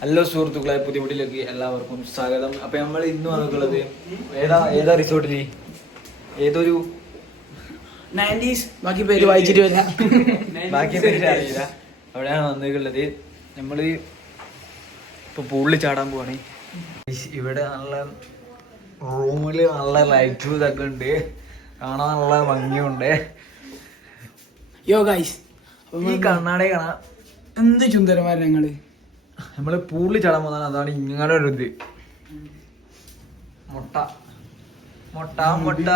Hello സുഹൃത്തുക്കളെ, പുതിയ വീട്ടിലേക്ക് എല്ലാവർക്കും സ്വാഗതം. അപ്പൊ നമ്മൾ ഇന്ന് വന്നിട്ടുള്ളത് ഏതാ റിസോർട്ടില് ഏതൊരു 90s ബാക്കി പേര് വായിച്ചിട്ട് വരാം. ബാക്കി പേര് അറിയില്ല. അവിടെയാണ് വന്നിട്ടുള്ളത്. നമ്മള് ഇപ്പൊ പൂളിൽ ചാടാൻ പോവാണ്. ഇവിടെ നല്ല റൂമില് നല്ല ലൈറ്റും ഇതൊക്കെ ഉണ്ട്, കാണാൻ നല്ല ഭംഗിയുണ്ട്. യോ ഗൈസ്, ഈ കണ്ണാടി കാണാം. എന്ത് ചുന്ദരന്മാർ ഞങ്ങള്. നമ്മള് പൂളിൽ ചാടാൻ പോകുന്നതാണ്. അതാണ് ഇങ്ങനെ ഒരു ഇത്. മുട്ട മുട്ട മുട്ട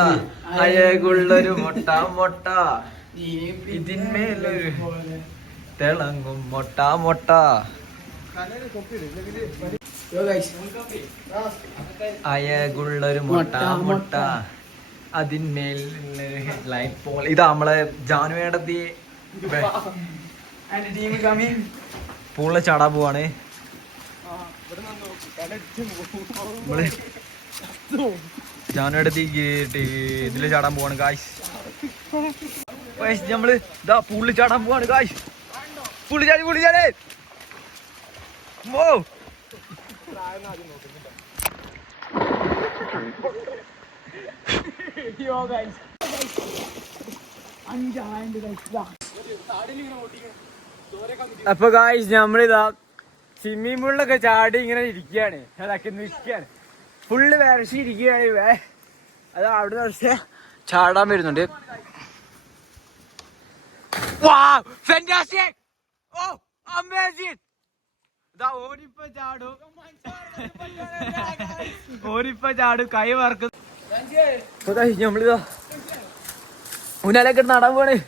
അഴകുള്ളൊരു മുട്ട മുട്ട, ഇതിന്മേലൊരു തിളങ്ങും മുട്ട മുട്ട. അഴകുള്ളൊരു മുട്ട മുട്ട, അതിന്മേൽ ഹെഡ്ലൈറ്റ് പോലെ. ഇതാ നമ്മളെ ജാനുവേടത്തി പൂളിൽ ചാടാൻ പോവാണ്. നമ്മള് ജാനുവേടത്തി ഇതില് ചാടാൻ പോവാണ് ഗായ്സ്. നമ്മള് ഇതാ പൂളിൽ ചാടാൻ പോവാണ് ഗായ്സ്. പുള്ളി ചാടേ ഓ. അപ്പൊ ഗായ്സ് നമ്മളിതാ സ്വിമ്മിംഗ് പൂളിലൊക്കെ ചാടി ഇങ്ങനെ ഇരിക്കുകയാണ്. അതൊക്കെ നിൽക്കുകയാണ്, ഫുള്ള് വരച്ചിരിക്കുകയാണ്. അത് അവിടുന്ന് പക്ഷേ ചാടാൻ വരുന്നുണ്ട്. ഓരിപ്പ ചാടും കൈ വറക്കും. നമ്മളിതാ ഊനാലൊക്കെ നടാൻ പോണേ.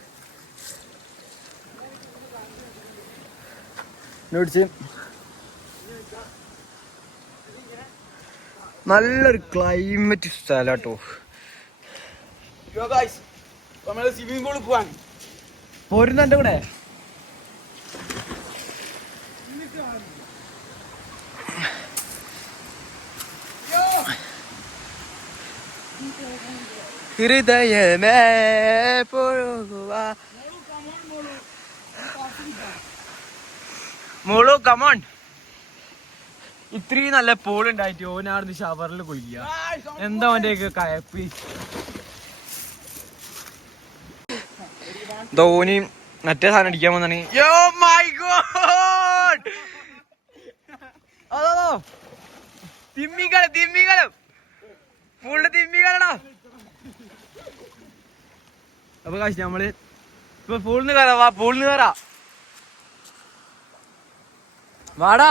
നല്ലൊരു ക്ലൈമറ്റ് സ്ഥലാട്ടോ. സ്വിമ്മിംഗ് പൂളിൽ പോവാൻ പോരുന്ന എന്റെ കൂടെ. ഹൃദയമേ പോവാ മോളു കമോൺ. ഇത്രയും നല്ല പൂളുണ്ടായിട്ട് ഓനാർന്ന് ഷവറിൽ കുളിക്കുക. എന്താ അവന്റെ കയപ്പി. ധോനി മറ്റേ സാധനം അടിക്കാൻ വന്നാണ്. അതോ തിമ്മികള് ഫുള്ള് തിമ്മികളടാ. അപ്പൊ കാശ് നമ്മള് ഇപ്പൊ പൂളിന്ന് കയറാ വാടാ.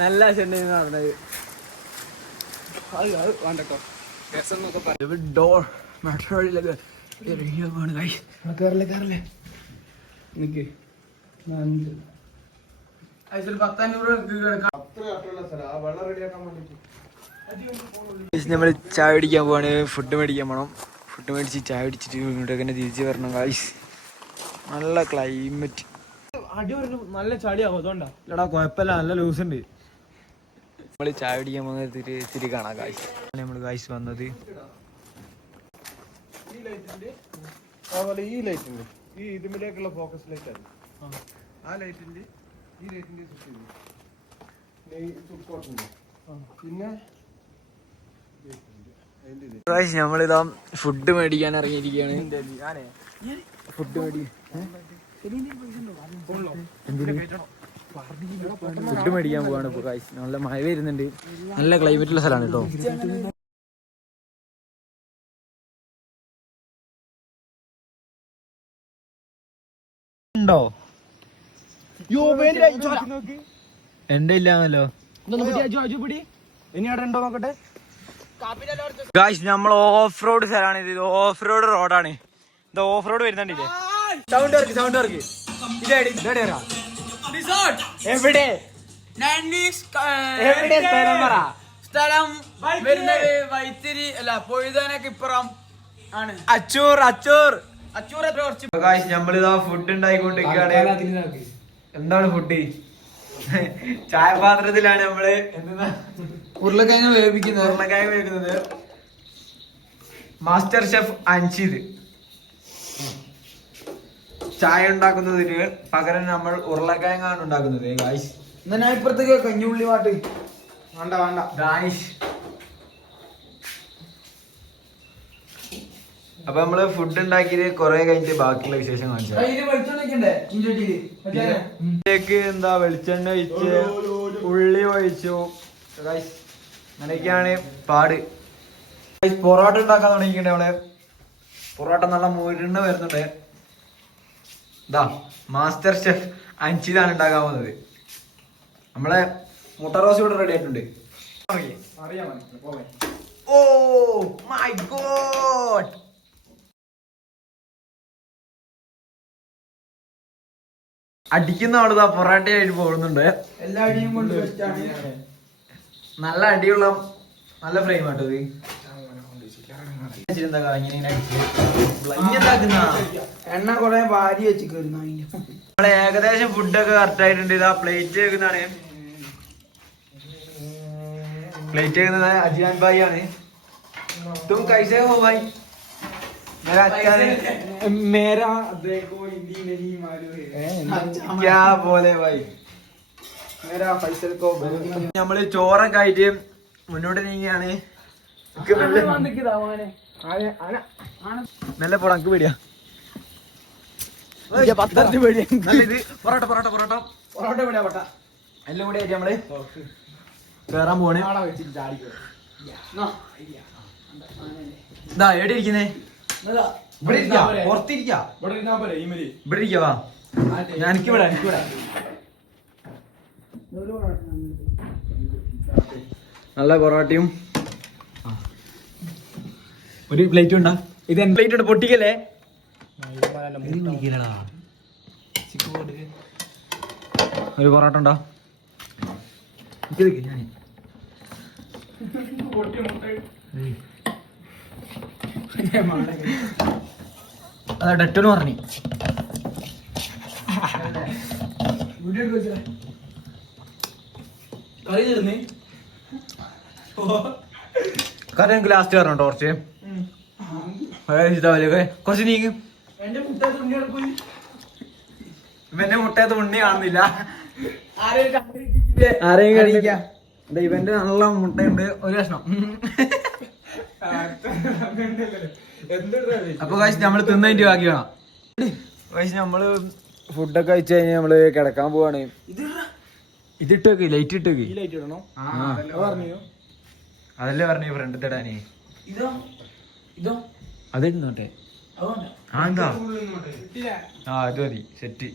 നല്ല നടന്നത്. ഡോർ മെട്രോയിലൊക്കെ കേറല്ലേ. നമ്മള് ചായ പിടിക്കാൻ പോവാണ്. ഫുഡ് മേടിക്കാൻ പോണം. ഫുഡ് മേടിച്ച് ചായ പിടിച്ചിട്ട് ഇങ്ങോട്ടൊക്കെ തിരിച്ചു വരണം ഗായ്സ്. നല്ല ക്ലൈമറ്റ്. അടി നല്ല ചളിയാവും, അതുകൊണ്ടാ. എടാ കുഴപ്പമില്ല, നല്ല ലൂസ് ഉണ്ട്. നമ്മള് ചായ പിടിക്കാൻ പോകുന്നത് തിരി കാണാം ഗായ്സ്. നമ്മള് ഗായ്സ് വന്നത് ഈ ലൈറ്റിന്റെ ഈ ഇതിലേക്കുള്ള ഫോക്കസ് ലൈറ്റ് ആണ്. ആ ലൈറ്റിന്റെ ഈ ലൈറ്റിന്റെ പിന്നെ നമ്മളിതാ ഫുഡ് മേടിക്കാൻ ഇറങ്ങിയിരിക്കുകയാണ്. ഫുഡ് മേടിക്കാൻ പോവാണ് ഇപ്പൊ ഗായ്സ്. നല്ല മഴ വരുന്നുണ്ട്, നല്ല ക്ലൈമറ്റുള്ള സ്ഥലമാണ് കേട്ടോ. ഉണ്ടോ എന്റെ ഇല്ലാന്നല്ലോ. ഇനി അവിടെ ഉണ്ടോ നോക്കട്ടെ. ഗായ്സ് നമ്മൾ ഓഫ് റോഡ് സ്ഥലമാണ് ഇത്. ഓഫ് റോഡ് റോഡാണ് ഇത്. ഓഫ് റോഡ് വരുന്നുണ്ടില്ലേ. സൗണ്ട് വർക്ക് എവിടെ സ്ഥലം വരുന്നത് വൈത്തിരി അല്ല പൊഴുതാനൊക്കെ ഇപ്പുറം ആണ്. അച്ചൂർ നമ്മളിതാ ഫുഡ് ഉണ്ടായിക്കൊണ്ടിരിക്കുകയാണ്. എന്താണ് ഫുഡ്? ചായ പാത്രത്തിലാണ് നമ്മള് ഉരുളക്കിഴങ്ങ് വേവിക്കുന്നത്. മാസ്റ്റർ ഷെഫ് അൻഷിത് ചായ ഉണ്ടാക്കുന്നതിന് പകരം നമ്മൾ ഉരുളക്കിഴങ്ങാണ് ഉണ്ടാക്കുന്നത് ഗായ്സ്. എന്നാ ഞാൻ ഇപ്പുറത്തേക്ക് കഞ്ഞുള്ളി പാട്ട് വേണ്ട വേണ്ട. ഗായ്സ് അപ്പൊ നമ്മള് ഫുഡ് ഉണ്ടാക്കിയത് കൊറേ കഴിഞ്ഞിട്ട് ബാക്കിയുള്ള വിശേഷം കാണിച്ചു. കയ്യില് വെളിച്ചെണ്ണ ഇതിലേക്ക് എന്താ വെളിച്ചെണ്ണ ഒഴിച്ച് ഉള്ളി ഒഴിച്ചു ഗായ്സ്. അങ്ങനെയൊക്കെയാണ് പാട്. പൊറോട്ട ഉണ്ടാക്കാൻ തുടങ്ങിയിട്ടുണ്ട് നമ്മള്. പൊറോട്ട നല്ല മുരുണ്ട് വരുന്നുണ്ട്. ഇതാ മാസ്റ്റർ ഷെഫ് അൻഷിതാണ് ഉണ്ടാക്കാൻ പോകുന്നത്. നമ്മളെ മുട്ട റോസ് ഇവിടെ റെഡി ആയിട്ടുണ്ട്. ഓ മൈ ഗോഡ്, അടിക്കുന്ന ആളിതാ പൊറോട്ടയായിട്ട് പോകുന്നുണ്ട്. എല്ലാ അടിയും കൊണ്ട് വെച്ചാണ്. നല്ല അടിയുള്ള നല്ല ഫ്രെയിം ആട്ടോ ഇത്. എണ്ണ കൊറേ വാരി വെച്ചിരുന്നു. നമ്മളെ ഏകദേശം ഫുഡൊക്കെ കറക്റ്റ് ആയിട്ടുണ്ട്. ഇതാ പ്ലേറ്റ് വെക്കുന്നതാണ്. പ്ലേറ്റ് വെക്കുന്നത് അജിയാൻ ഭായി ആണ്. തും കൈസേ ഹോ ഭായി? मेरा अच्छा है. मेरा देखो हिंदी नहीं मालूम है क्या बोले भाई. मेरा फैसल को നമ്മള് ചോറൊക്കെ ആയിട്ട് മുന്നോട്ട് നീങ്ങിയാണ്. നല്ല പൊറക്ക് പേടിയാ. പത്തരത്തി പേടിയാ. ഇത് പൊറോട്ട പൊറോട്ട പൊറോട്ട പൊറോട്ട പേടിയാ പൊട്ട. എല്ലാം കൂടി ആയിട്ട് നമ്മള് കേറാൻ പോണ്. ഇതാ എവിടെ ഇരിക്കുന്നേ? ഇവിടെ ഇരിക്കാ, പുറത്തിരിക്കാ. ഇവിടെ ഇരിക്കാ. എനിക്കിവിടെ എനിക്കിവിടെ നല്ല പൊറോട്ടയും ഒരു പ്ലേറ്റ് ഉണ്ടാ. ഇത് പ്ലേറ്റ് ഉണ്ട്, പൊട്ടിക്കല്ലേ. ഒരു പൊറോട്ട ഉണ്ടോ? ഞാൻ അതാ ഡെറ്റോന്ന് പറഞ്ഞു. കറി എനിക്ക് ലാസ്റ്റ് പറഞ്ഞോ കുറച്ച് കുറച്ച് നീങ്ങും. ഇവന്റെ മുട്ടയത്ത് ഉണ്ണി കാണുന്നില്ല. ആരെയും കണ്ടില്ല. ഇവന്റെ നല്ല മുട്ടയുണ്ട്, ഒരു കഷ്ണം. അപ്പൊ കഴിച്ച് നമ്മള് തിന്നിട്ട് ബാക്കി വേണം. കഴിച്ച് നമ്മള് ഫുഡൊക്കെ കഴിച്ച് കഴിഞ്ഞാൽ നമ്മള് കിടക്കാൻ പോവാണ്. ഇതിട്ടേക്ക് ലൈറ്റ് ഇട്ടേക്ക്. അതല്ലേ പറഞ്ഞു ഫ്രണ്ട് തടാനേ. അതിരുന്നോട്ടെ. ആ എന്താ, ആ ഇത് മതി സെറ്റ്.